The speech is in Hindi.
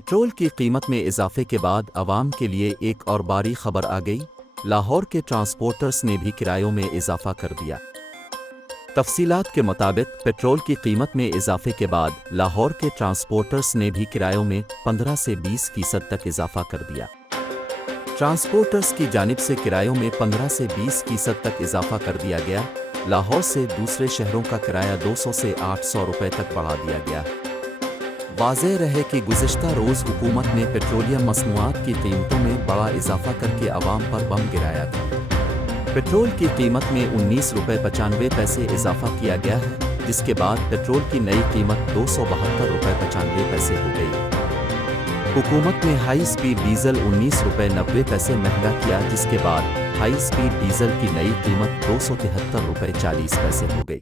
पेट्रोल की कीमत में इजाफे के बाद अवाम के लिए एक और बड़ी खबर आ गई। लाहौर के ट्रांसपोर्टर्स ने भी किरायों में इजाफा कर दिया। तफसीलात के मुताबिक पेट्रोल की कीमत में इजाफे के बाद लाहौर के ट्रांसपोर्टर्स ने भी किरायों में 15 से 20% तक इजाफा कर दिया। ट्रांसपोर्टर्स की जानिब से किरायों में 15 से 20% तक इजाफा कर दिया गया। लाहौर से दूसरे शहरों का किराया 200 से 800 रुपये तक बढ़ा दिया गया। वाज़ेह रहे कि गुज़िश्ता रोज़ हुकूमत ने पेट्रोलियम मसनूआत की कीमतों में बड़ा इजाफा करके आवाम पर बम गिराया था। पेट्रोल की कीमत में 19 रुपये 95 पैसे इजाफा किया गया है, जिसके बाद पेट्रोल की नई कीमत 272 रुपये 95 पैसे हो गई। हुकूमत ने हाई स्पीड डीजल 19 रुपये 90 पैसे महंगा किया, जिसके बाद हाई स्पीड डीजल की नई कीमत 273 रुपये 40 पैसे हो गई।